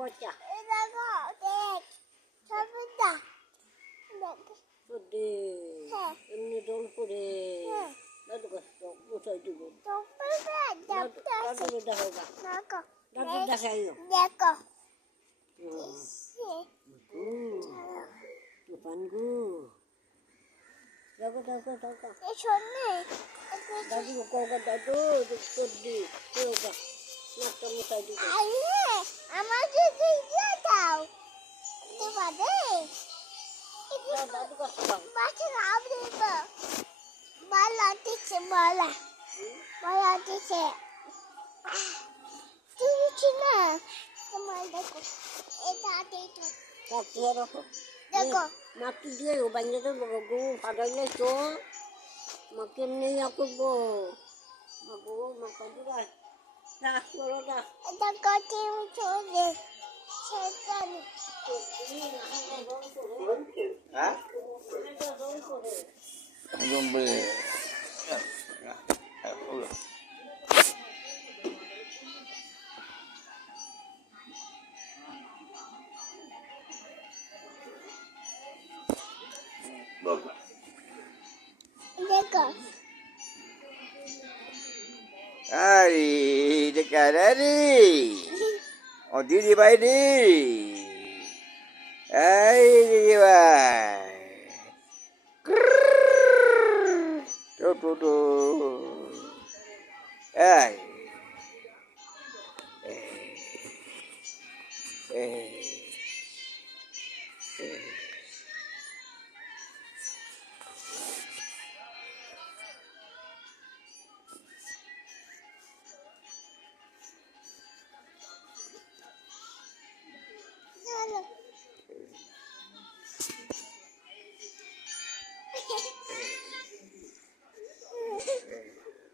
পচা দেখো দেখ সবটা দেখ সর্দি এমনি দোল করে দাদু কষ্ট বসাই দিব দাদু দেখাও গা দাদু দেখাইও দেখো তুফানগু দেখো দেখো দেখো শোনে দাদু কৌকা দাদু সর্দি কৌকা নাকটা বসাই দিব আমাকে দিয়ে দাও তোমাদের দাদু কষ্ট পাও বাচ্চা নাম দেব বলা দিচ্ছে বলা দিচ্ছে তুমি না তোমার দেখো এটা দেখো কাটতে রাখো দেখো মাটি দিয়ে বাঞ্জাতে গু ফাটাইলে তো মা কেমনি ইয়া করবো মা গো মা কাঁদু রাখ রাখ করো রাখ এটা কাটে চলে সেখানে হ্যাঁ একদম দেখো Ari, dekat Ari. Oh, Didi Bai ni. Hai, Didi Bai. Tu. Hai.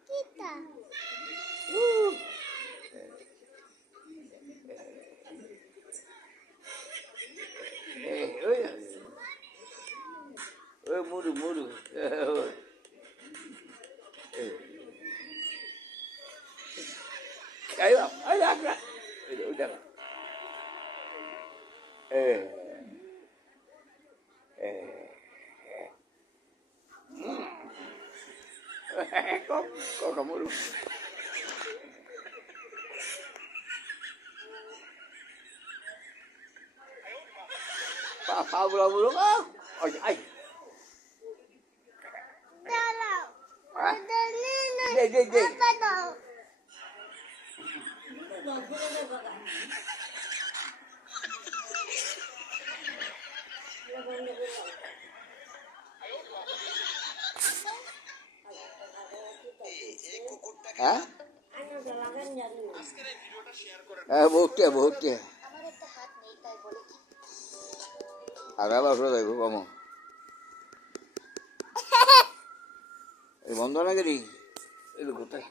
kita Mudu. Ayo, agak. Udah. Kok kamu lu? Apa bulu kau? Oh, ay. dalam Dek. apa dong হ্যাঁ বহুতে আর আবার দেখো কম বন্ধ না করি কোথায়